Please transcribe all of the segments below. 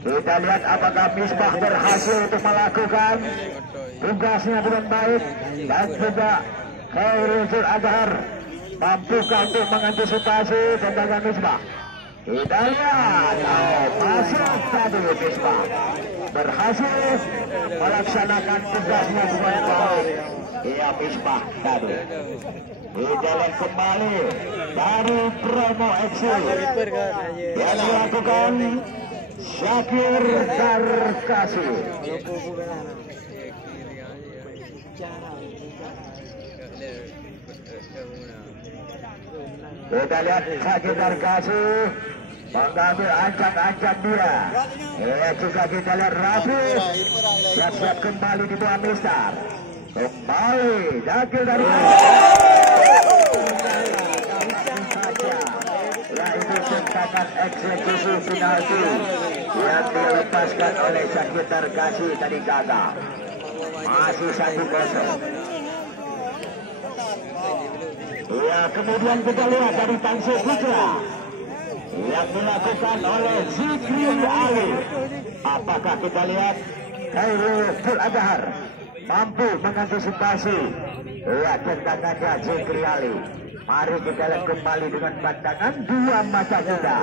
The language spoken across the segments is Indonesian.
Kita lihat apakah Misbah berhasil untuk melakukan tugasnya dengan baik dan juga Khairul Adhar mampukah untuk mengantisipasi tendangan Misbah. Kita lihat, masuk tadi Misbah berhasil melaksanakan tugasnya dengan baik. Iya Misbah tadi. Kita lihat kembali dari Promo FC yang dilakukan Syakir Darkasi. Kita lihat Syakir Darkasi mengambil ancam-ancam dia. Juga kita lihat Rafi siap-siap kembali di bawah Mister. Kembali Syakir Darkasi. Yaitu tendangan eksekusi penalti yang dilepaskan oleh Syakir Darkasi tadi gagal. Masih 1-0. Ya, kemudian kita lihat dari Tangsi Putra yang dilakukan oleh Zikri Ali. Apakah kita lihat Khairul Adhar mampu mengantisipasi tendangannya Zikri Ali? Mari kita lihat kembali dengan pandangan dua mata kita,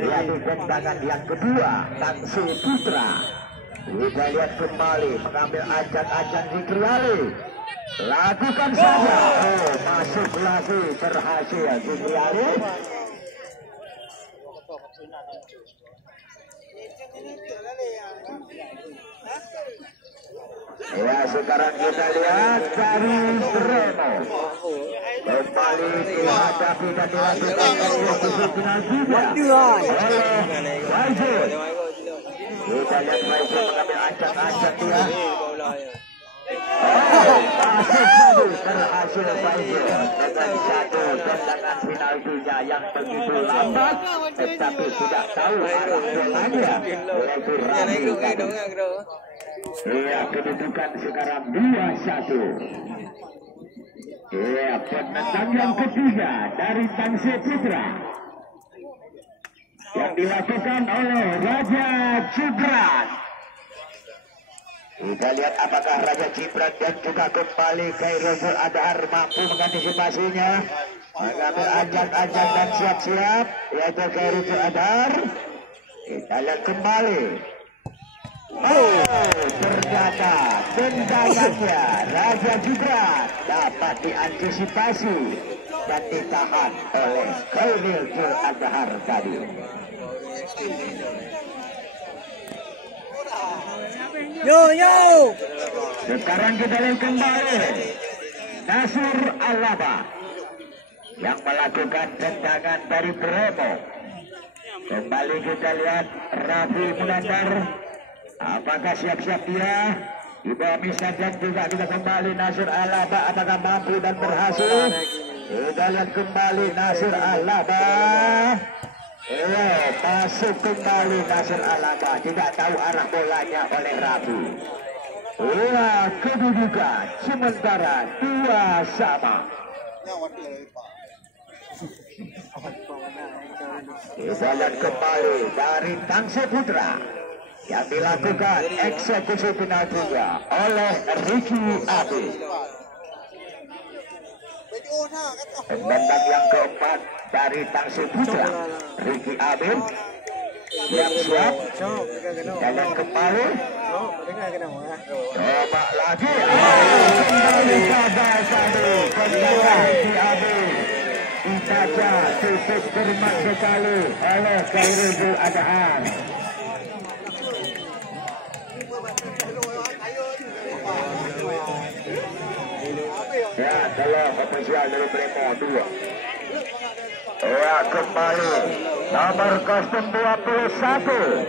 yaitu tendangan yang kedua Tangsi Putra. Kita lihat kembali mengambil ancam-ancam Zikri Ali. Lakukan saja. Masuk lagi, berhasil Zikri Ali. Ya, sekarang kita lihat dari Remo kembali dihadapi dan dilakukan eksekusi penalti oleh Faizul. Kita lihat Faizul mengambil ancam-ancam dia. Masuk berhasil Faizul dengan satu tendangan penaltinya yang begitu lambat, tetapi tidak tahu arah bolanya, yaitu Rami. Ya, kedudukan sekarang 2-1. Ya, penendang yang ketiga dari Tangsi Putra yang dilakukan oleh Raja Cibrat. Kita lihat apakah Raja Cibrat dan juga kembali Khairul Adhar mampu mengantisipasinya, mengambil ajak-ajak dan siap-siap, yaitu Khairul Adhar. Kita lihat kembali. Ternyata tendangannya Raja Cibrat dapat diantisipasi dan ditahan oleh Khairul Adhar tadi. Yo. Sekarang kita lihat kembali Nasir Alaba yang melakukan tendangan dari Bremo. Kembali kita lihat Rafi Munandar. Apakah siap-siap dia? Di bawah Mister dan juga kita kembali Nasir Alaba. Apakah mampu dan berhasil? Kita lihat kembali Nasir Alaba. Masuk kembali Nasir Alaba. Tidak tahu arah bolanya oleh Rafi. Kedudukan sementara 2-2. Kita lihat kembali dari Tangsi Putra yang dilakukan eksekusi penaltinya oleh Ricky Abi. Tendangan yang keempat dari Tangsi Putra, Ricky Abi siap-siap jalan kembali. Coba lagi. Kembali gagal tadi. Ricky Abi dibaca tutup cermat sekali oleh Khairul Adhar. Ya, telah ofisial dari Bremo 2. Ya, kembali nomor kostum 21.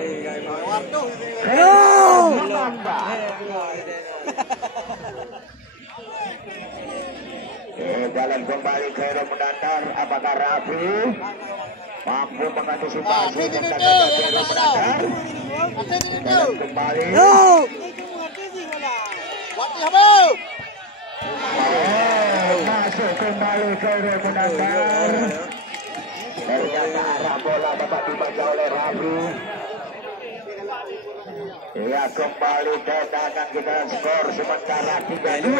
Jalan kembali ke Munandar. Apakah Rafi mampu mengantisipasi tendangan Khairul Munandar? Jalan kembali. Masuk kembali Khairul Munandar. Ternyata arah bola dapat dibaca oleh Rafi. Ya, kembali tendangan kita, skor sementara 3-2.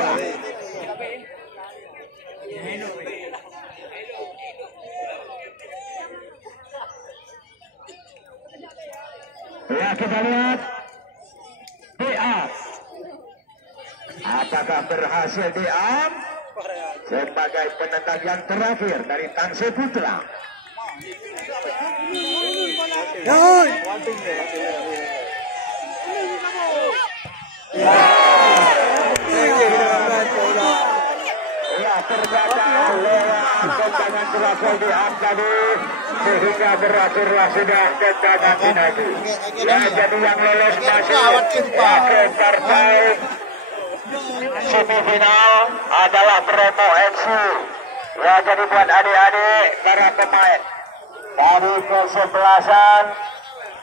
Ya, kita lihat diam. Apakah berhasil diam sebagai penendang yang terakhir dari Tangse Putra? Ya, ternyata lewat tendangan berhasil diam tadi sehingga berakhirlah sudah tendangan dinasti. Ya, jadi yang lolos masuk ke partai semifinal adalah Bromo FC. Ya, jadi buat adik-adik para pemain dari kesebelasan